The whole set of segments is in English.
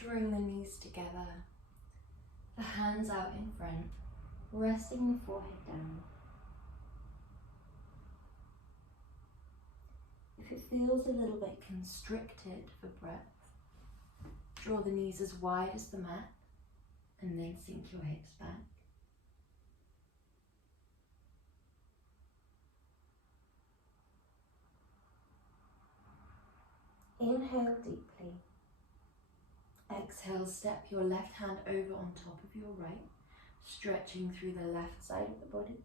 drawing the knees together, the hands out in front, resting the forehead down. If it feels a little bit constricted for breath, draw the knees as wide as the mat and then sink your hips back. Inhale deeply. Exhale, step your left hand over on top of your right, stretching through the left side of the body.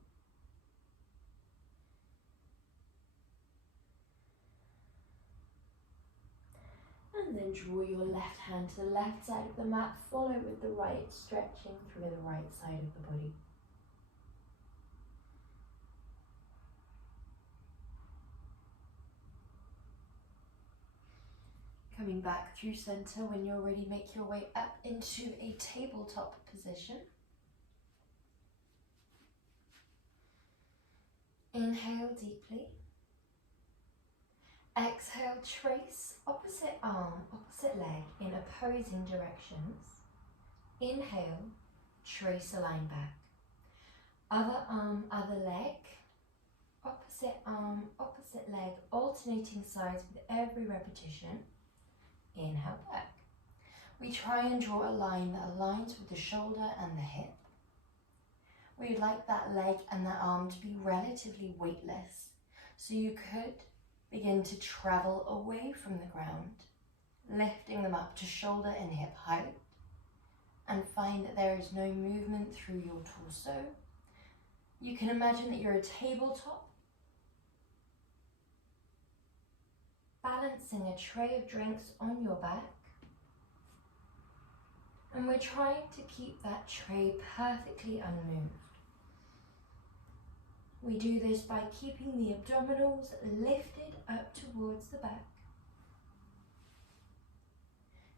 And then draw your left hand to the left side of the mat, follow with the right, stretching through the right side of the body. Coming back through center. When you're ready, make your way up into a tabletop position. Inhale deeply. Exhale, trace opposite arm, opposite leg in opposing directions. Inhale, trace a line back. Other arm, other leg, opposite arm, opposite leg, alternating sides with every repetition. Inhale back. We try and draw a line that aligns with the shoulder and the hip. We'd like that leg and that arm to be relatively weightless, so you could begin to travel away from the ground, lifting them up to shoulder and hip height, and find that there is no movement through your torso. You can imagine that you're a tabletop, balancing a tray of drinks on your back, and we're trying to keep that tray perfectly unmoved. We do this by keeping the abdominals lifted up towards the back,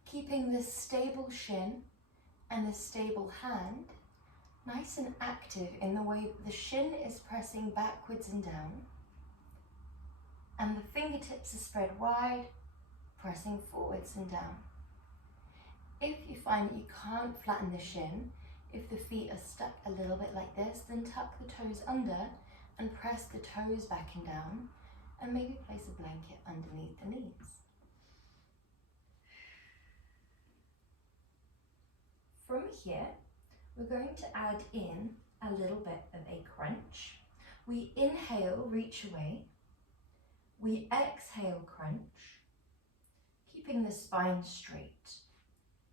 keeping the stable shin and the stable hand nice and active in the way that the shin is pressing backwards and down, and the fingertips are spread wide, pressing forwards and down. If you find that you can't flatten the shin, if the feet are stuck a little bit like this, then tuck the toes under and press the toes back and down, and maybe place a blanket underneath the knees. From here, we're going to add in a little bit of a crunch. We inhale, reach away. We exhale, crunch, keeping the spine straight.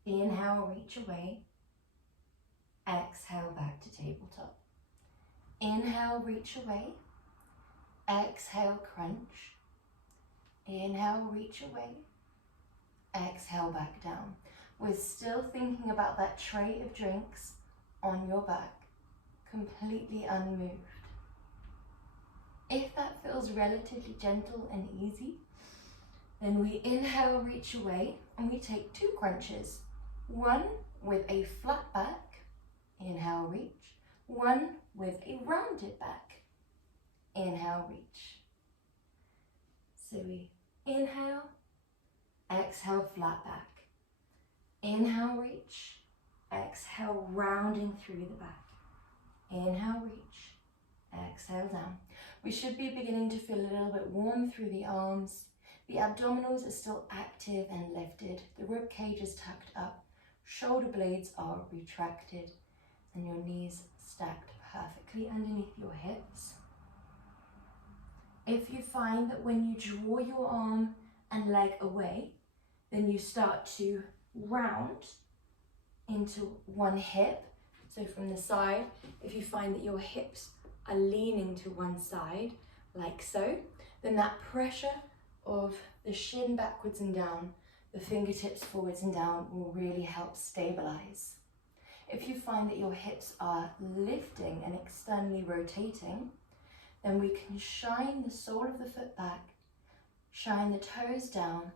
Inhale, reach away. Exhale, back to tabletop. Inhale, reach away. Exhale, crunch. Inhale, reach away. Exhale, back down. We're still thinking about that tray of drinks on your back, completely unmoved. If that feels relatively gentle and easy, then we inhale, reach away, and we take 2 crunches. One with a flat back, inhale, reach. One with a rounded back, inhale, reach. So we inhale, exhale, flat back. Inhale, reach. Exhale, rounding through the back. Inhale, reach. Exhale, down. We should be beginning to feel a little bit warm through the arms. The abdominals are still active and lifted. The rib cage is tucked up. Shoulder blades are retracted, and your knees stacked perfectly underneath your hips. If you find that when you draw your arm and leg away, then you start to round into one hip. So from the side, if you find that your hips are leaning to one side, like so, then that pressure of the shin backwards and down, the fingertips forwards and down will really help stabilize. If you find that your hips are lifting and externally rotating, then we can shine the sole of the foot back, shine the toes down,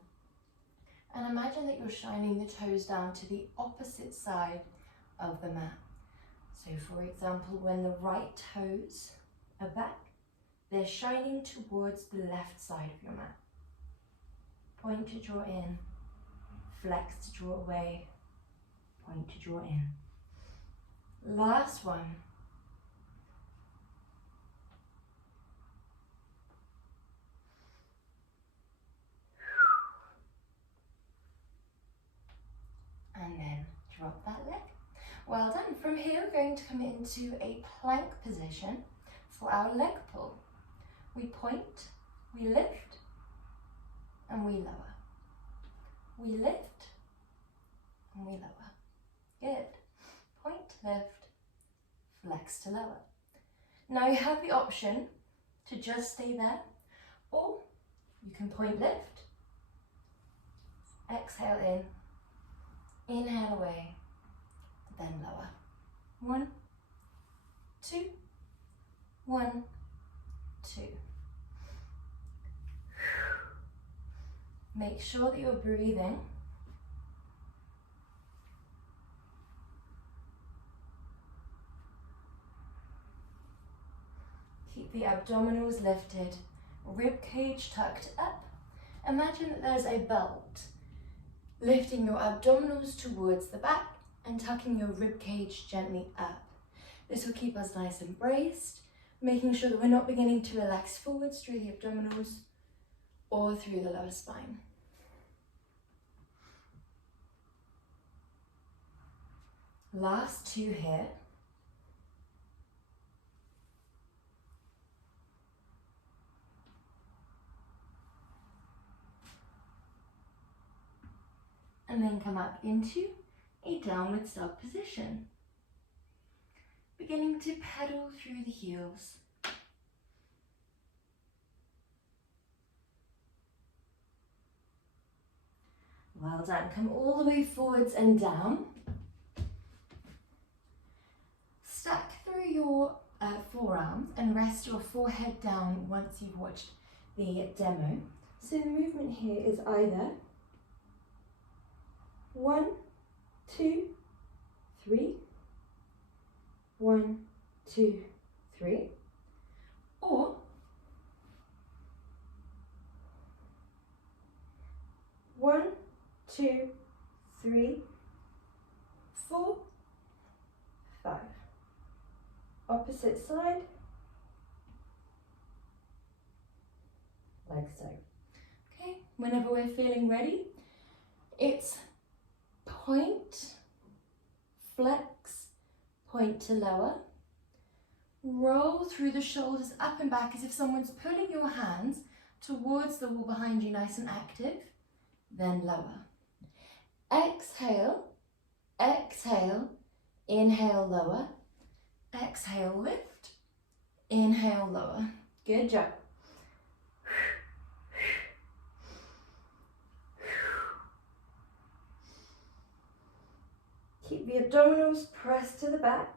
and imagine that you're shining the toes down to the opposite side of the mat. So for example, when the right toes are back, they're shining towards the left side of your mat. Point to draw in, flex to draw away, point to draw in. Last one. And then drop that leg. Well done. From here, we're going to come into a plank position for our leg pull. We point, we lift, and we lower. We lift, and we lower. Good. Point, lift, flex to lower. Now you have the option to just stay there, or you can point, lift, exhale in, inhale away, then lower. 1, 2, 1, 2. Make sure that you're breathing. Keep the abdominals lifted, rib cage tucked up. Imagine that there's a belt lifting your abdominals towards the back and tucking your rib cage gently up. This will keep us nice and braced, making sure that we're not beginning to relax forwards through the abdominals or through the lower spine. Last 2 here. And then come up into a downward dog position. Beginning to pedal through the heels. Well done. Come all the way forwards and down. Stack through your forearms and rest your forehead down once you've watched the demo. So the movement here is either 1, 2, 3, 1, 2, 3, or 1, 2, 3, 4, 5. Opposite side, like so. Okay, whenever we're feeling ready, it's point, flex, point to lower, roll through the shoulders up and back as if someone's pulling your hands towards the wall behind you, nice and active, then lower. Exhale, exhale, inhale, lower, exhale, lift, inhale, lower. Good job. Keep the abdominals pressed to the back.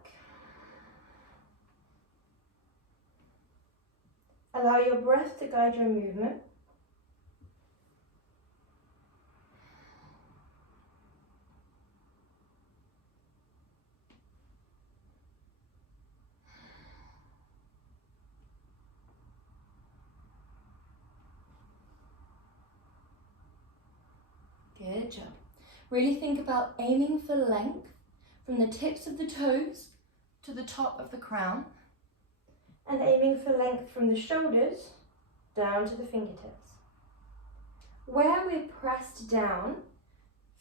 Allow your breath to guide your movement. Good job. Really think about aiming for length from the tips of the toes to the top of the crown, and aiming for length from the shoulders down to the fingertips. Where we're pressed down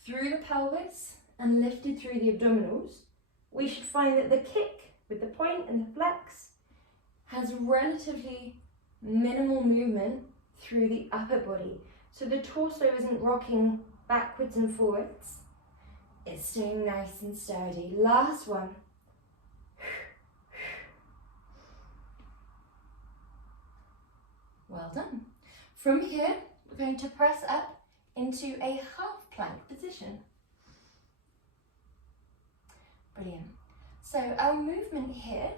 through the pelvis and lifted through the abdominals, we should find that the kick with the point and the flex has relatively minimal movement through the upper body. So the torso isn't rocking backwards and forwards. It's staying nice and sturdy. Last one. Well done. From here, we're going to press up into a half plank position. Brilliant. So our movement here,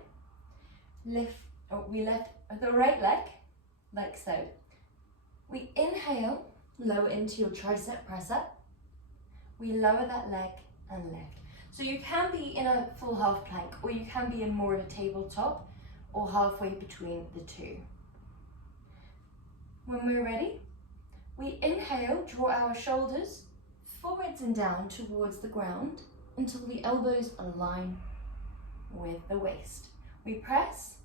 we lift the right leg, like so. We inhale, lower into your tricep press up. We lower that leg and lift. So you can be in a full half plank, or you can be in more of a tabletop, or halfway between the two. When we're ready, we inhale, draw our shoulders forwards and down towards the ground, until the elbows align with the waist. We press,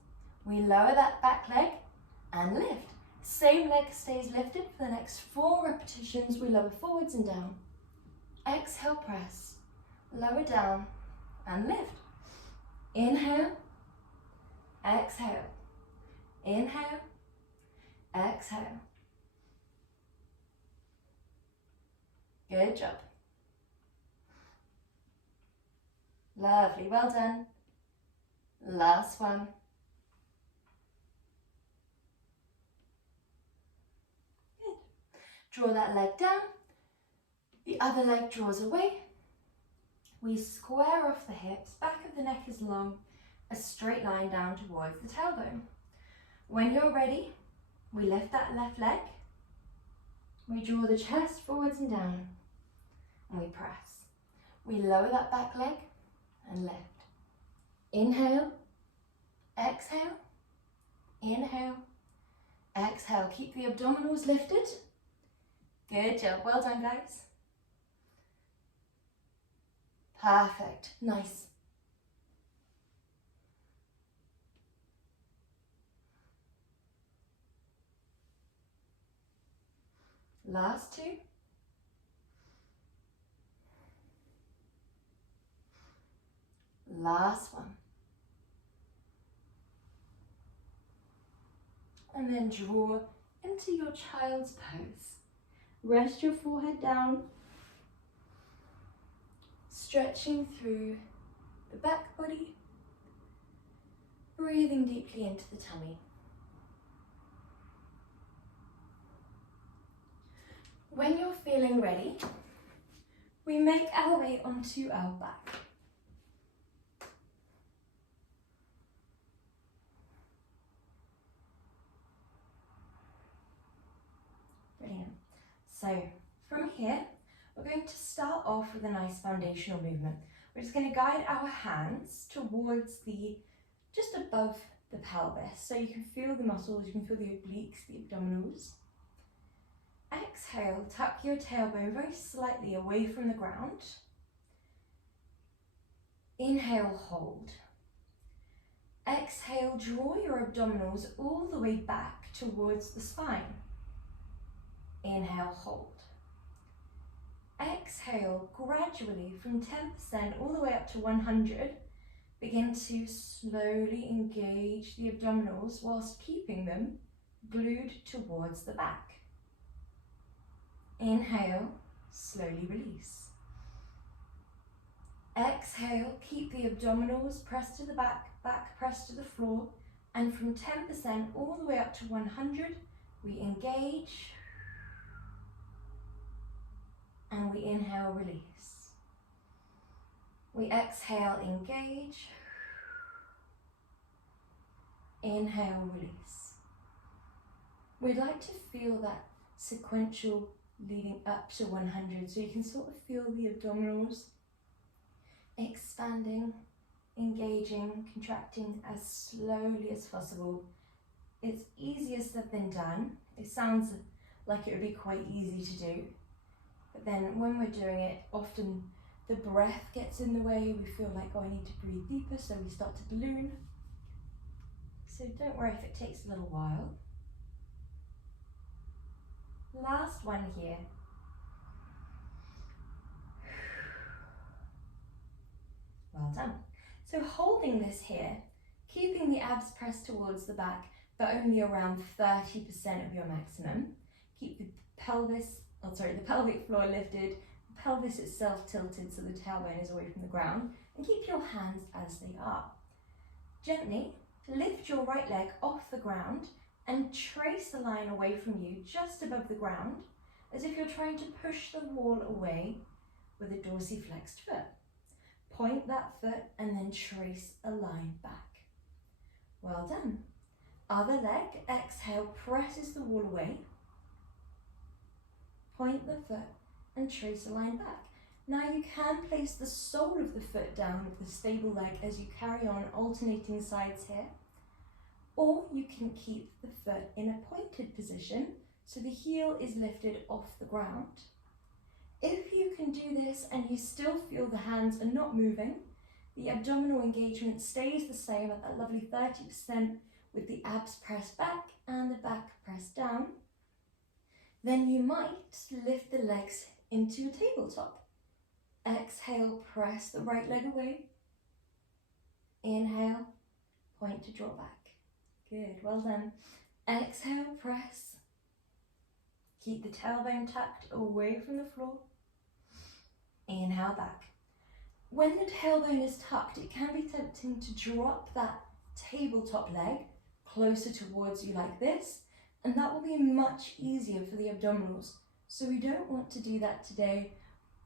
we lower that back leg and lift. Same leg stays lifted for the next 4 repetitions. We lower forwards and down. Exhale, press, lower down and lift. Inhale, exhale, inhale, exhale. Good job. Lovely, well done. Last one. Good. Draw that leg down. The other leg draws away. We square off the hips, back of the neck is long, a straight line down towards the tailbone. When you're ready, we lift that left leg. We draw the chest forwards and down, and we press. We lower that back leg and lift. Inhale, exhale, inhale, exhale. Keep the abdominals lifted. Good job, well done guys. Perfect, nice. Last 2. Last one. And then draw into your child's pose. Rest your forehead down. Stretching through the back body. Breathing deeply into the tummy. When you're feeling ready, we make our way onto our back. Brilliant. So from here, we're going to start off with a nice foundational movement. We're just going to guide our hands towards just above the pelvis. So you can feel the muscles, you can feel the obliques, the abdominals. Exhale, tuck your tailbone very slightly away from the ground. Inhale, hold. Exhale, draw your abdominals all the way back towards the spine. Inhale, hold. Exhale, gradually from 10% all the way up to 100, begin to slowly engage the abdominals whilst keeping them glued towards the back. Inhale, slowly release. Exhale, keep the abdominals pressed to the back pressed to the floor, and from 10% all the way up to 100, we engage, and we inhale, release. We exhale, engage, inhale, release. We'd like to feel that sequential leading up to 100, so you can sort of feel the abdominals expanding, engaging, contracting as slowly as possible. It's easier said than done. It sounds like it would be quite easy to do, but then when we're doing it, often the breath gets in the way. We feel like, oh, I need to breathe deeper, so we start to balloon. So don't worry if it takes a little while. Last one here. Well done. So holding this here, keeping the abs pressed towards the back, but only around 30% of your maximum. Keep the pelvic floor lifted, the pelvis itself tilted so the tailbone is away from the ground, and keep your hands as they are. Gently lift your right leg off the ground and trace the line away from you just above the ground, as if you're trying to push the wall away with a dorsiflexed foot. Point that foot and then trace a line back. Well done. Other leg, exhale, presses the wall away. Point the foot and trace a line back. Now you can place the sole of the foot down with the stable leg as you carry on alternating sides here. Or you can keep the foot in a pointed position so the heel is lifted off the ground. If you can do this and you still feel the hands are not moving, the abdominal engagement stays the same at that lovely 30% with the abs pressed back and the back pressed down, then you might lift the legs into a tabletop. Exhale, press the right leg away. Inhale, point to draw back. Good, well done. Exhale, press. Keep the tailbone tucked away from the floor. Inhale back. When the tailbone is tucked, it can be tempting to drop that tabletop leg closer towards you like this, and that will be much easier for the abdominals. So we don't want to do that today,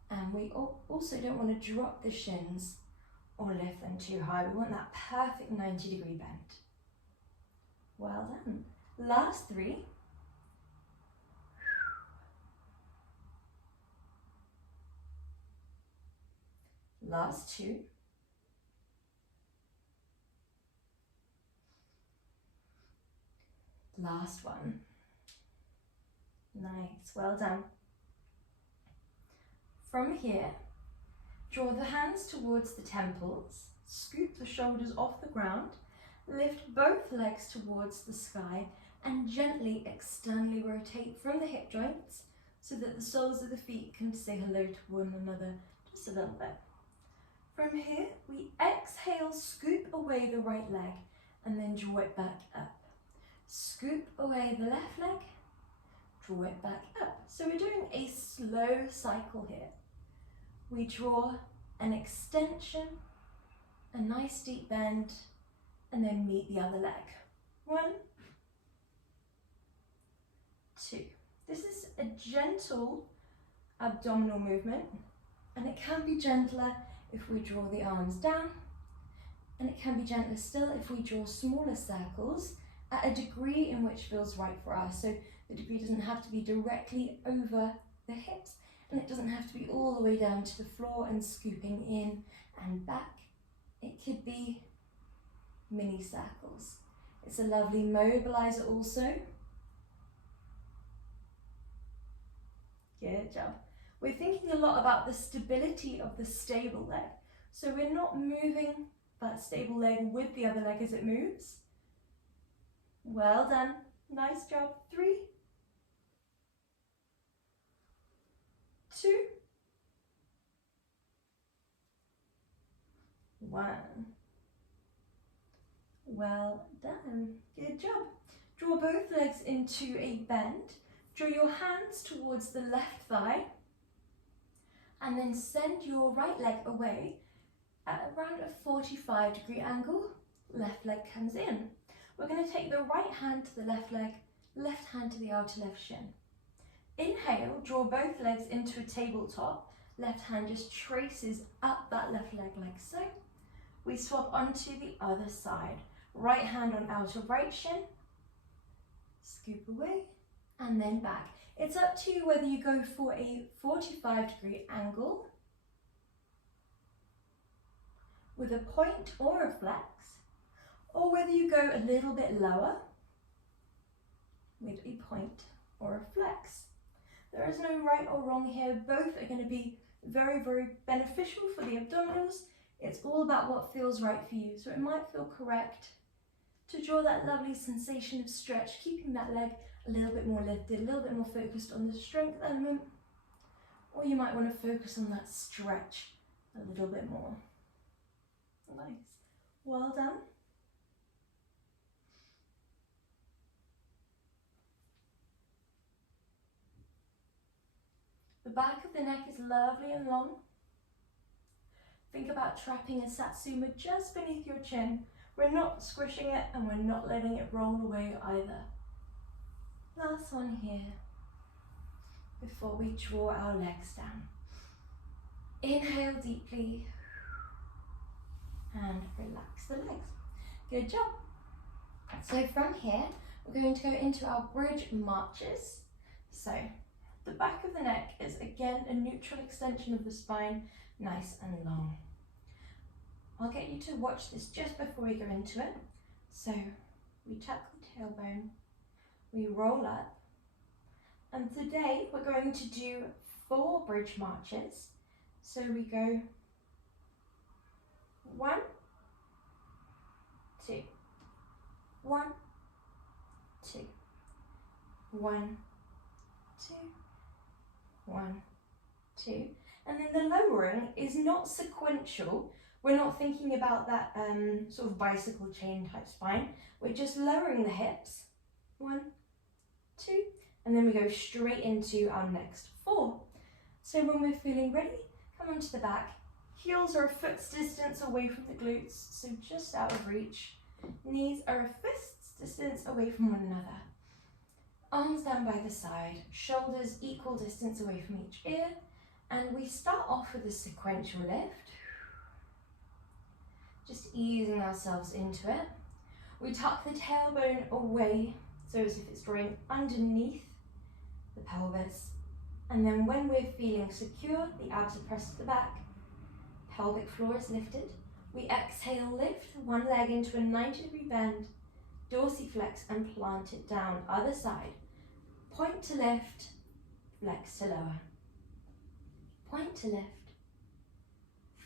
and we also don't want to drop the shins or lift them too high. We want that perfect 90-degree bend. Well done. Last 3. Last 2. Last 1. Nice, well done. From here, draw the hands towards the temples, scoop the shoulders off the ground, lift both legs towards the sky, and gently externally rotate from the hip joints so that the soles of the feet can say hello to one another just a little bit. From here, we exhale, scoop away the right leg, and then draw it back up. Scoop away the left leg, draw it back up. So we're doing a slow cycle here. We draw an extension, a nice deep bend, and then meet the other leg. 1, 2. This is a gentle abdominal movement, and it can be gentler if we draw the arms down, and it can be gentler still if we draw smaller circles at a degree in which feels right for us. So the degree doesn't have to be directly over the hips, and it doesn't have to be all the way down to the floor and scooping in and back. It could be mini circles. It's a lovely mobilizer also. Good job. We're thinking a lot about the stability of the stable leg. So we're not moving that stable leg with the other leg as it moves. Well done. Nice job. 3, 2, 1. Well done. Good job. Draw both legs into a bend. Draw your hands towards the left thigh, and then send your right leg away at around a 45-degree angle. Left leg comes in. We're going to take the right hand to the left leg, left hand to the outer left shin. Inhale, draw both legs into a tabletop. Left hand just traces up that left leg like so. We swap onto the other side. Right hand on outer right shin. Scoop away and then back. It's up to you whether you go for a 45-degree angle with a point or a flex, or whether you go a little bit lower with a point or a flex. There is no right or wrong here. Both are going to be very, very beneficial for the abdominals. It's all about what feels right for you. So it might feel correct to draw that lovely sensation of stretch, keeping that leg a little bit more lifted, a little bit more focused on the strength element, or you might want to focus on that stretch a little bit more. Nice. Well done. The back of the neck is lovely and long. Think about trapping a satsuma just beneath your chin. We're not squishing it and we're not letting it roll away either. Last one here before we draw our legs down. Inhale deeply and relax the legs. Good job. So from here, we're going to go into our bridge marches. So the back of the neck is again a neutral extension of the spine, nice and long. I'll get you to watch this just before we go into it. So we tuck the tailbone, we roll up, And today we're going to do 4 bridge marches. So we go 1, 2, 1, 2, 1, 2, 1, 2. And then the lowering is not sequential. We're not thinking about that sort of bicycle chain type spine. We're just lowering the hips. 1, 2, and then we go straight into our next 4. So when we're feeling ready, come onto the back. Heels are a foot's distance away from the glutes, so just out of reach. Knees are a fist's distance away from one another. Arms down by the side, shoulders equal distance away from each ear. And we start off with a sequential lift. Just easing ourselves into it. We tuck the tailbone away, so as if it's drawing underneath the pelvis. And then when we're feeling secure, the abs are pressed to the back, pelvic floor is lifted. We exhale, lift one leg into a 90-degree bend, dorsiflex and plant it down. Other side. Point to lift, flex to lower. Point to lift,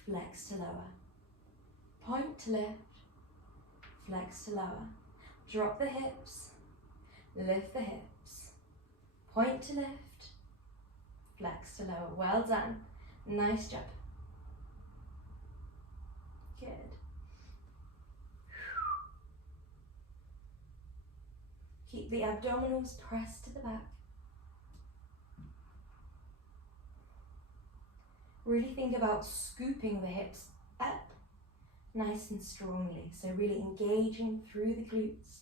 flex to lower. Point to lift, flex to lower. Drop the hips, lift the hips. Point to lift, flex to lower. Well done. Nice job. Good. Keep the abdominals pressed to the back. Really think about scooping the hips up nice and strongly. So really engaging through the glutes,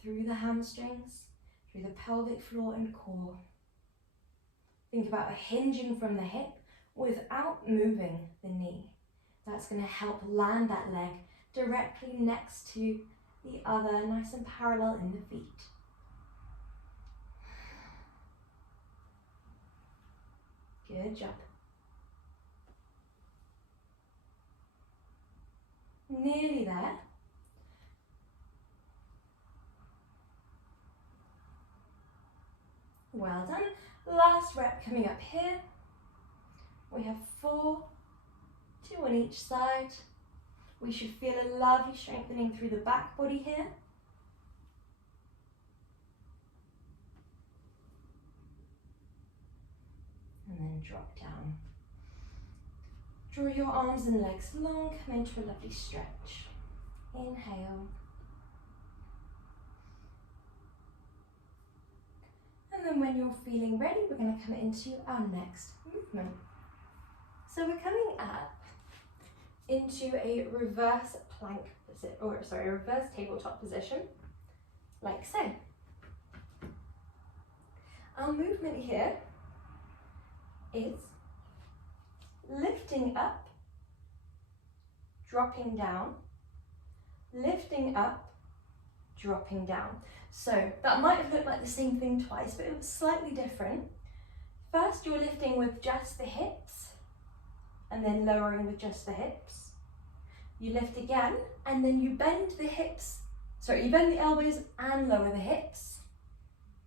through the hamstrings, through the pelvic floor and core. Think about hinging from the hip without moving the knee. That's going to help land that leg directly next to the other, nice and parallel in the feet. Good job. Nearly there. Well done. Last rep coming up here. We have 4, 2 on each side. We should feel a lovely strengthening through the back body here. And then drop down. Draw your arms and legs long, come into a lovely stretch. Inhale. And then when you're feeling ready, we're going to come into our next movement. So we're coming up into a reverse plank position, reverse tabletop position, like so. Our movement here is lifting up, dropping down, lifting up, dropping down. So that might have looked like the same thing twice, but it was slightly different. First, you're lifting with just the hips, and then lowering with just the hips. You lift again, and then you bend the hips, you bend the elbows and lower the hips,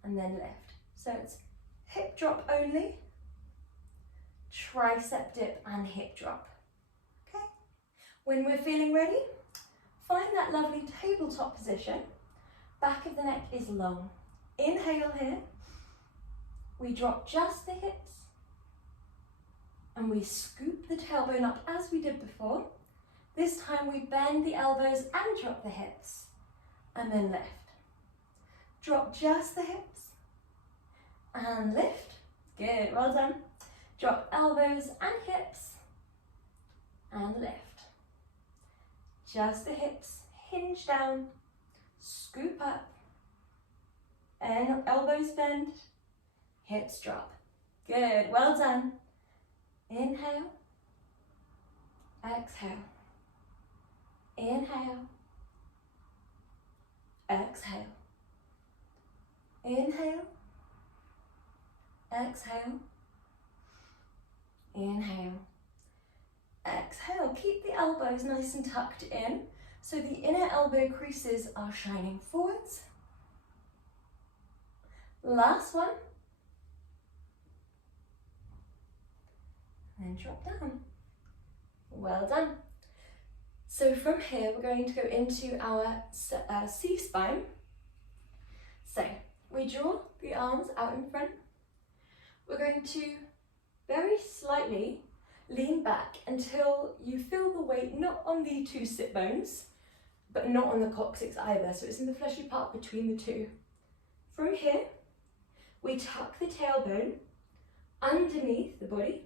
and then lift. So it's hip drop only, tricep dip and hip drop. Okay. When we're feeling ready, find that lovely tabletop position. Back of the neck is long. Inhale here. We drop just the hips and we scoop the tailbone up as we did before. This time we bend the elbows and drop the hips and then lift. Drop just the hips and lift. Good, well done. Drop elbows and hips and lift. Just the hips, hinge down, scoop up, and elbows bend, hips drop. Good, well done. Inhale, exhale, inhale, exhale, inhale, exhale, inhale, exhale. Keep the elbows nice and tucked in so the inner elbow creases are shining forwards. Last one. and then drop down. Well done. So from here, we're going to go into our C-spine. So we draw the arms out in front. We're going to very slightly lean back until you feel the weight not on the two sit bones, but not on the coccyx either. So it's in the fleshy part between the two. From here, we tuck the tailbone underneath the body.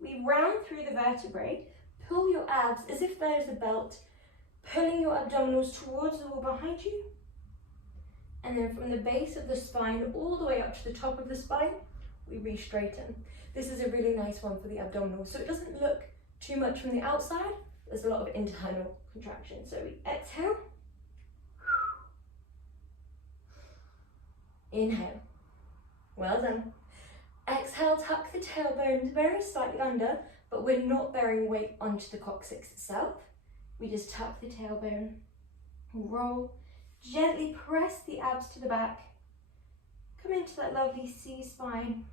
We round through the vertebrae, pull your abs as if there's a belt, pulling your abdominals towards the wall behind you. And then from the base of the spine all the way up to the top of the spine, we re-straighten. This is a really nice one for the abdominals, so it doesn't look too much from the outside. There's a lot of internal contraction. So we exhale, inhale, well done. Exhale, tuck the tailbones very slightly under, but we're not bearing weight onto the coccyx itself. We just tuck the tailbone, roll, gently press the abs to the back, come into that lovely C-spine,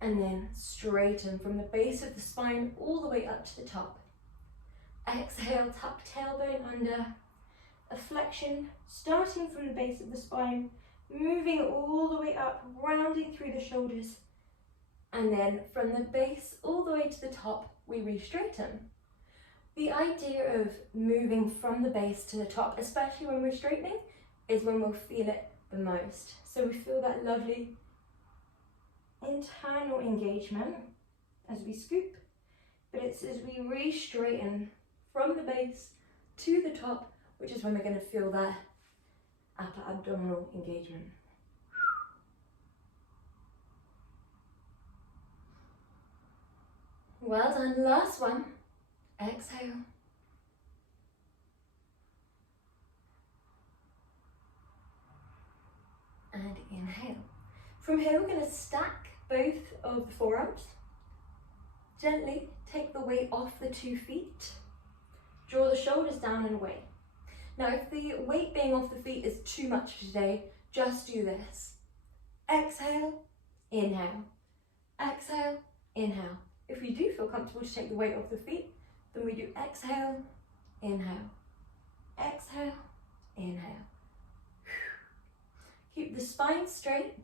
and then straighten from the base of the spine all the way up to the top. Exhale, tuck tailbone under, a flexion starting from the base of the spine, moving all the way up, rounding through the shoulders, and then from the base all the way to the top, we re-straighten. The idea of moving from the base to the top, especially when we're straightening, is when we'll feel it the most. So we feel that lovely internal engagement as we scoop, but it's as we re-straighten from the base to the top, which is when we're going to feel that upper abdominal engagement. Well done, last one. Exhale. And inhale. From here, we're going to stack both of the forearms. Gently take the weight off the 2 feet. Draw the shoulders down and away. Now, if the weight being off the feet is too much today, just do this. Exhale, inhale. Exhale, inhale. If you do feel comfortable to take the weight off the feet, then we do exhale, inhale. Exhale, inhale. Keep the spine straight.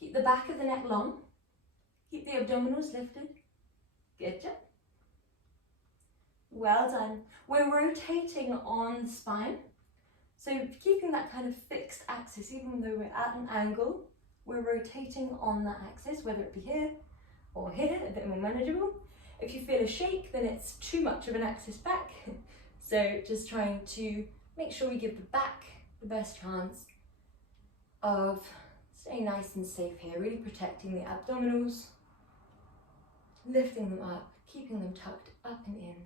Keep the back of the neck long. Keep the abdominals lifted. Good job. Well done. We're rotating on the spine. So keeping that kind of fixed axis, even though we're at an angle, we're rotating on that axis, whether it be here or here, a bit more manageable. If you feel a shake, then it's too much of an axis back. So just trying to make sure we give the back the best chance of staying nice and safe here, really protecting the abdominals, lifting them up, keeping them tucked up and in.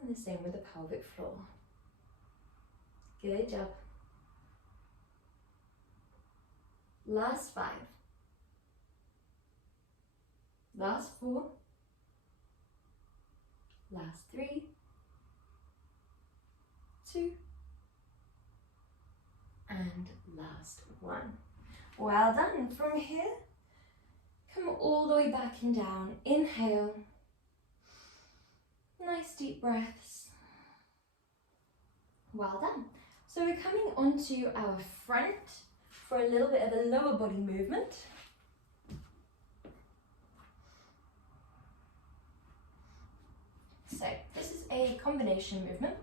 And the same with the pelvic floor. Good job. Last 5. Last 4. Last 3. 2. And last 1. Well done. From here, come all the way back and down. Inhale. Nice deep breaths. Well done. So we're coming onto our front for a little bit of a lower body movement. So this is a combination movement.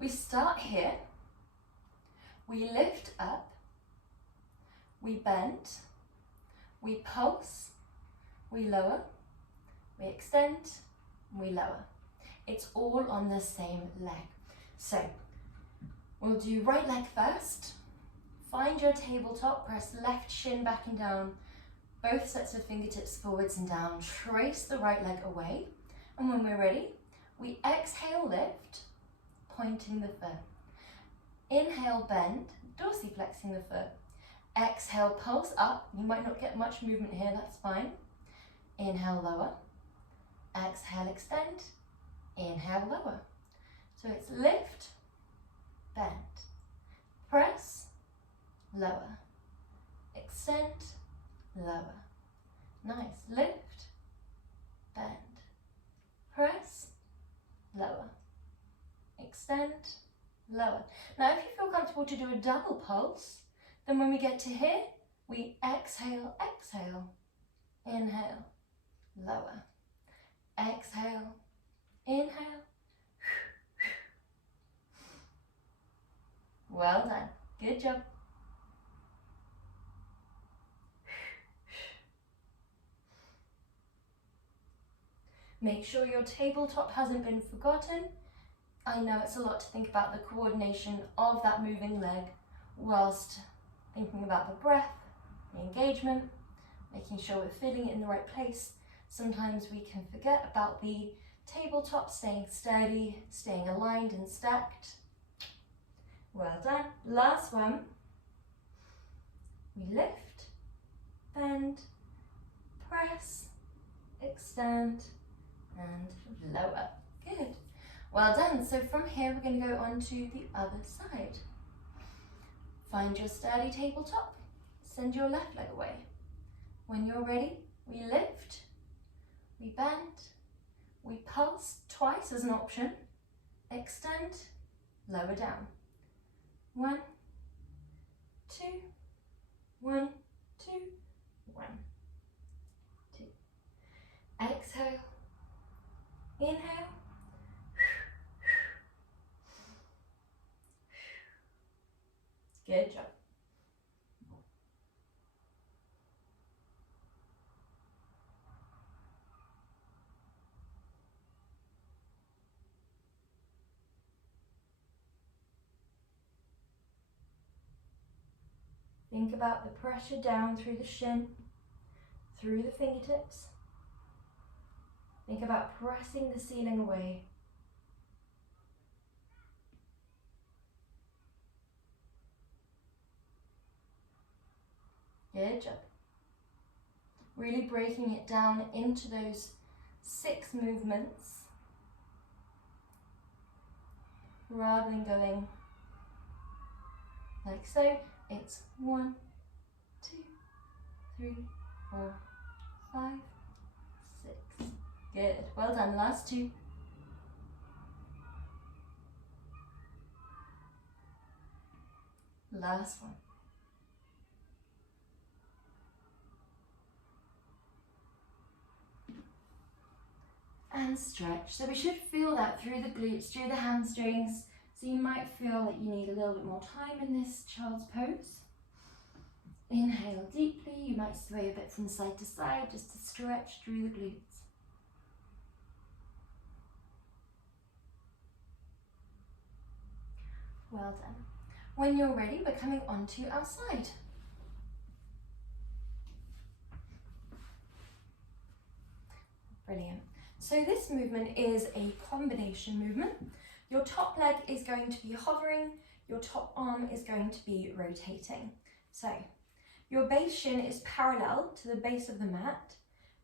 We start here, we lift up, we bend, we pulse, we lower, we extend, we lower. It's all on the same leg. So we'll do right leg first. Find your tabletop, press left shin back and down, both sets of fingertips forwards and down. Trace the right leg away. And when we're ready, we exhale, lift, pointing the foot. Inhale, bend, dorsiflexing the foot. Exhale, pulse up. You might not get much movement here, that's fine. Inhale, lower. Exhale, extend. Inhale, lower. So it's lift, bend, press, lower, extend, lower. Nice. Lift, bend, press, lower, extend, lower. Now if you feel comfortable to do a double pulse, then when we get to here, we exhale, exhale, inhale, lower, exhale, inhale. Well done, good job. Make sure your tabletop hasn't been forgotten. I know it's a lot to think about the coordination of that moving leg whilst thinking about the breath, the engagement, making sure we're feeling it in the right place. Sometimes we can forget about the tabletop staying steady, staying aligned and stacked. Well done. Last one. We lift, bend, press, extend, and lower. Good. Well done. So from here, we're going to go on to the other side. Find your sturdy tabletop. Send your left leg away. When you're ready, we lift, we bend, we pulse twice as an option, extend, lower down. 1, 2, 1, 2, 1, 2. Exhale, inhale, good job. Think about the pressure down through the shin, through the fingertips. Think about pressing the ceiling away. Good job. Really breaking it down into those 6 movements, rather than going like so. It's 1, 2, 3, 4, 5, 6. Good. Well done. Last 2. Last one. And stretch. So we should feel that through the glutes, through the hamstrings. So you might feel that you need a little bit more time in this child's pose. Inhale deeply. You might sway a bit from side to side just to stretch through the glutes. Well done. When you're ready, we're coming onto our side. Brilliant. So this movement is a combination movement. Your top leg is going to be hovering, your top arm is going to be rotating. So your base shin is parallel to the base of the mat,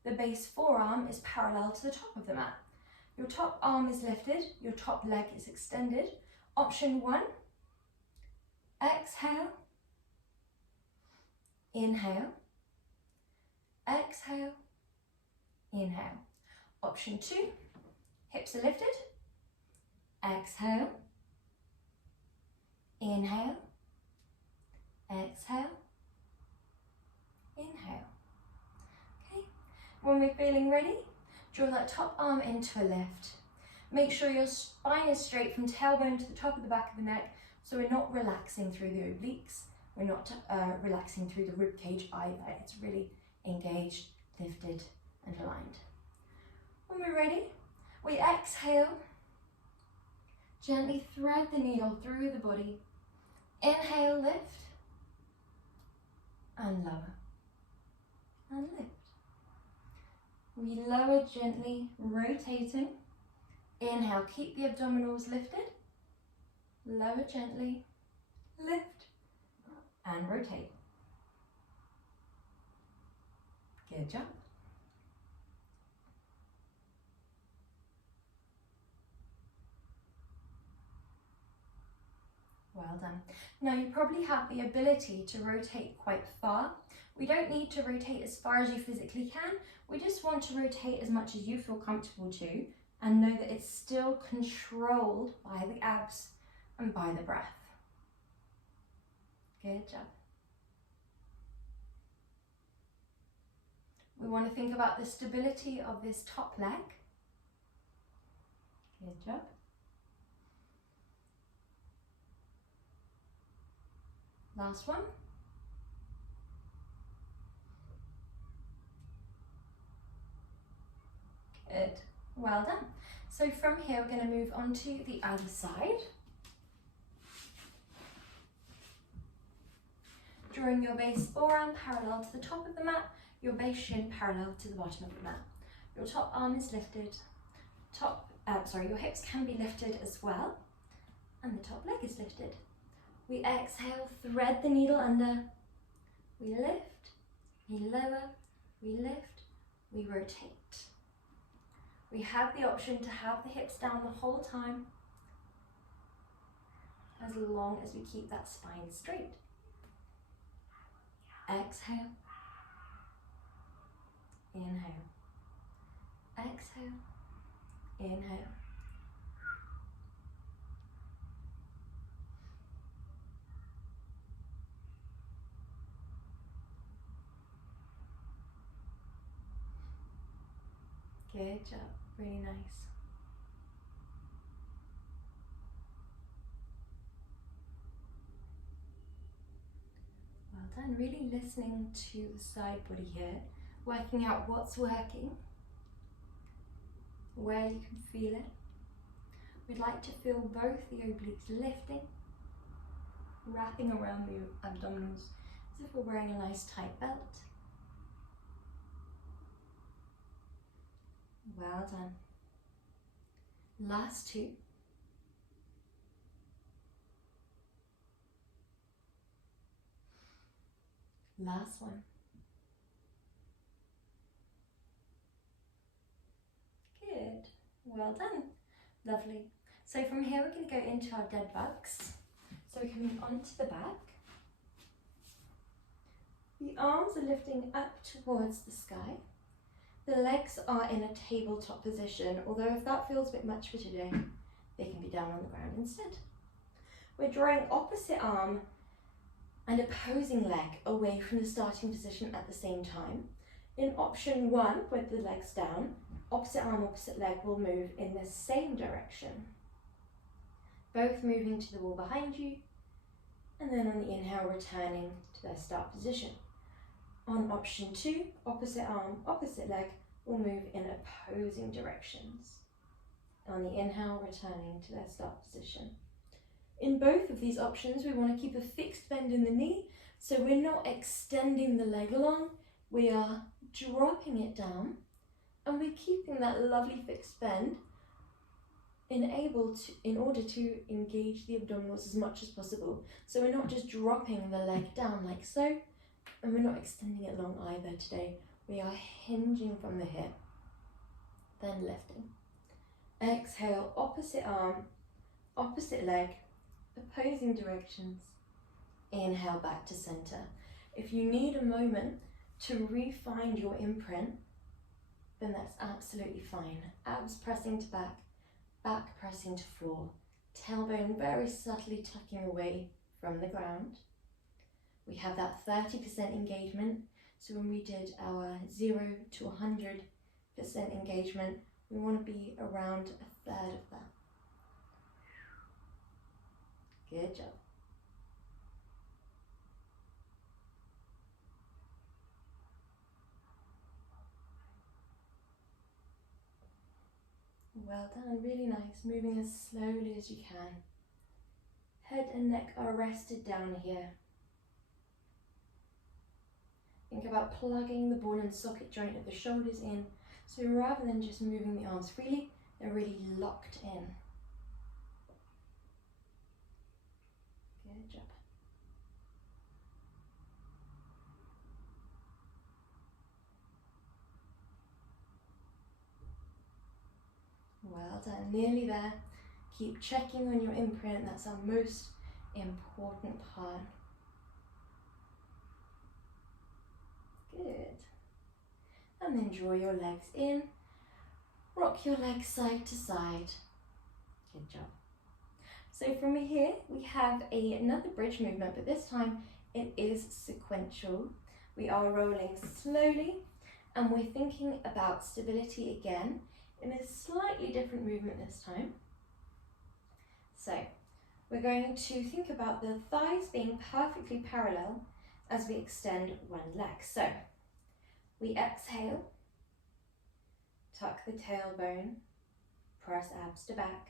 the base forearm is parallel to the top of the mat. Your top arm is lifted, your top leg is extended. Option 1, exhale, inhale, exhale, inhale. Option 2, hips are lifted, exhale, inhale, exhale, inhale. Okay, when we're feeling ready, draw that top arm into a lift. Make sure your spine is straight from tailbone to the top of the back of the neck, so we're not relaxing through the obliques, we're not relaxing through the rib cage either. It's really engaged, lifted and aligned. When we're ready, we exhale, gently thread the needle through the body. Inhale, lift, and lower, and lift. We lower gently, rotating. Inhale, keep the abdominals lifted. Lower gently, lift, and rotate. Good job. Well done. done. Now you probably have the ability to rotate quite far. We don't need to rotate as far as you physically can. We just want to rotate as much as you feel comfortable to, and know that it's still controlled by the abs and by the breath. Good job. We want to think about the stability of this top leg. Good job. Last one. Good. Well done. So from here, we're going to move on to the other side. Drawing your base forearm parallel to the top of the mat, your base shin parallel to the bottom of the mat. Your top arm is lifted. Your hips can be lifted as well, and the top leg is lifted. We exhale, thread the needle under. We lift, we lower, we lift, we rotate. We have the option to have the hips down the whole time, as long as we keep that spine straight. Exhale, inhale, exhale, inhale. Good job, really nice. Well done, really listening to the side body here, working out what's working, where you can feel it. We'd like to feel both the obliques lifting, wrapping around the abdominals as if we're wearing a nice tight belt. Well done. Last two. Last one. Good. Well done. Lovely. So from here we're going to go into our dead bugs. So we can move on to the back. The arms are lifting up towards the sky. The legs are in a tabletop position, although if that feels a bit much for today, they can be down on the ground instead. We're drawing opposite arm and opposing leg away from the starting position at the same time. In option 1, with the legs down, opposite arm, opposite leg will move in the same direction. Both moving to the wall behind you, and then on the inhale, returning to their start position. On option 2, opposite arm, opposite leg will move in opposing directions. On the inhale, returning to their start position. In both of these options, we want to keep a fixed bend in the knee, so we're not extending the leg long, we are dropping it down, and we're keeping that lovely fixed bend in order to engage the abdominals as much as possible. So we're not just dropping the leg down like so, and we're not extending it long either today. We are hinging from the hip, then lifting. Exhale, opposite arm, opposite leg, opposing directions. Inhale back to center. If you need a moment to re-find your imprint, then that's absolutely fine. Abs pressing to back, back pressing to floor, tailbone very subtly tucking away from the ground. We have that 30% engagement. So when we did our 0 to 100% engagement, we want to be around a third of that. Good job. Well done, really nice. Moving as slowly as you can. Head and neck are rested down here. Think about plugging the ball and socket joint of the shoulders in. So rather than just moving the arms freely, they're really locked in. Good job. Well done, nearly there. Keep checking on your imprint. That's our most important part. Good. And then draw your legs in, rock your legs side to side. Good job. So from here we have another bridge movement, but this time it is sequential. We are rolling slowly and we're thinking about stability again in a slightly different movement this time. So we're going to think about the thighs being perfectly parallel as we extend one leg. So we exhale, tuck the tailbone, press abs to back,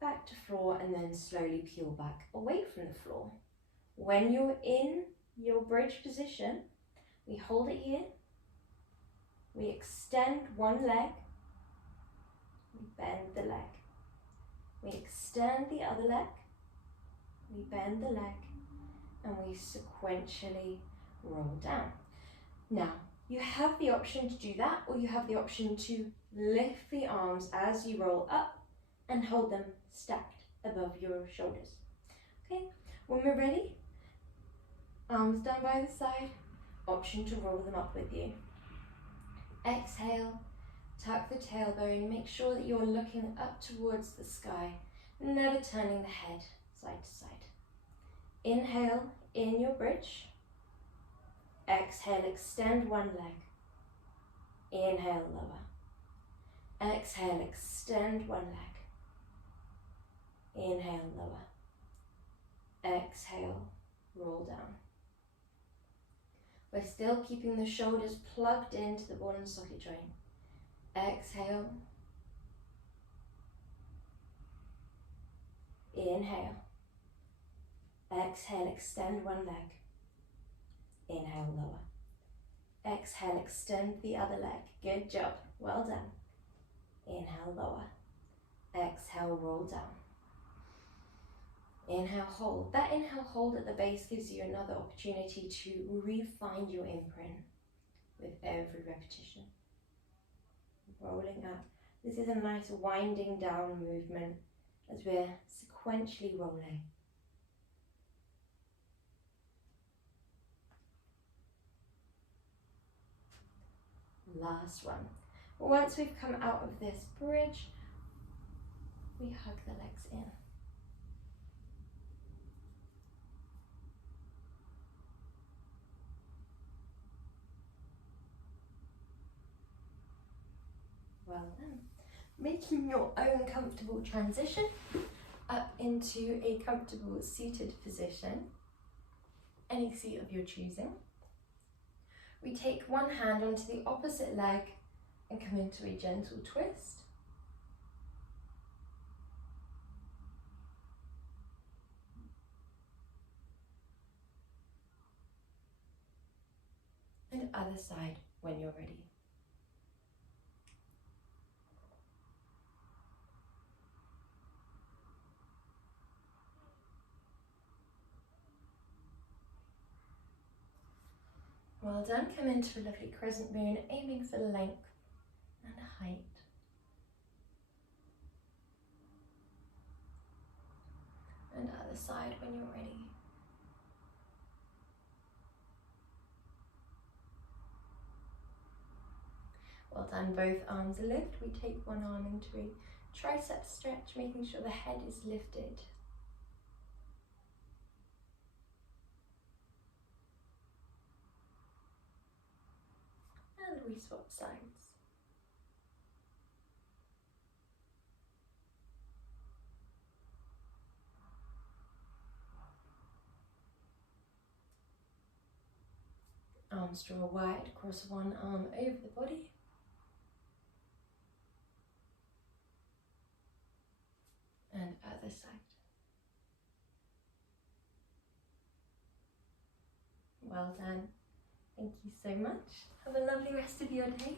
back to floor, and then slowly peel back away from the floor. When you're in your bridge position, we hold it here, we extend one leg, we bend the leg, we extend the other leg, we bend the leg, and we sequentially roll down. Now, you have the option to do that, or you have the option to lift the arms as you roll up and hold them stacked above your shoulders. Okay, when we're ready, arms down by the side, option to roll them up with you. Exhale, tuck the tailbone, make sure that you're looking up towards the sky, never turning the head side to side. Inhale in your bridge. Exhale, extend one leg. Inhale, lower. Exhale, extend one leg. Inhale, lower. Exhale, roll down. We're still keeping the shoulders plugged into the ball and socket joint. Exhale. Inhale. Exhale, extend one leg. Inhale, lower. Exhale, extend the other leg. Good job. Well done. Inhale, lower. Exhale, roll down. Inhale, hold. That inhale, hold at the base gives you another opportunity to refine your imprint with every repetition. Rolling up. This is a nice winding down movement as we're sequentially rolling. Last one. Once we've come out of this bridge, we hug the legs in. Well done. Making your own comfortable transition up into a comfortable seated position, any seat of your choosing. We take one hand onto the opposite leg and come into a gentle twist. And other side when you're ready. Well done. Come into a lovely crescent moon, aiming for length and height. And other side when you're ready. Well done. Both arms are lifted. We take one arm into a tricep stretch, making sure the head is lifted. And we swap sides. Arms draw wide, cross one arm over the body. And other side. Well done. Thank you so much. Have a lovely rest of your day.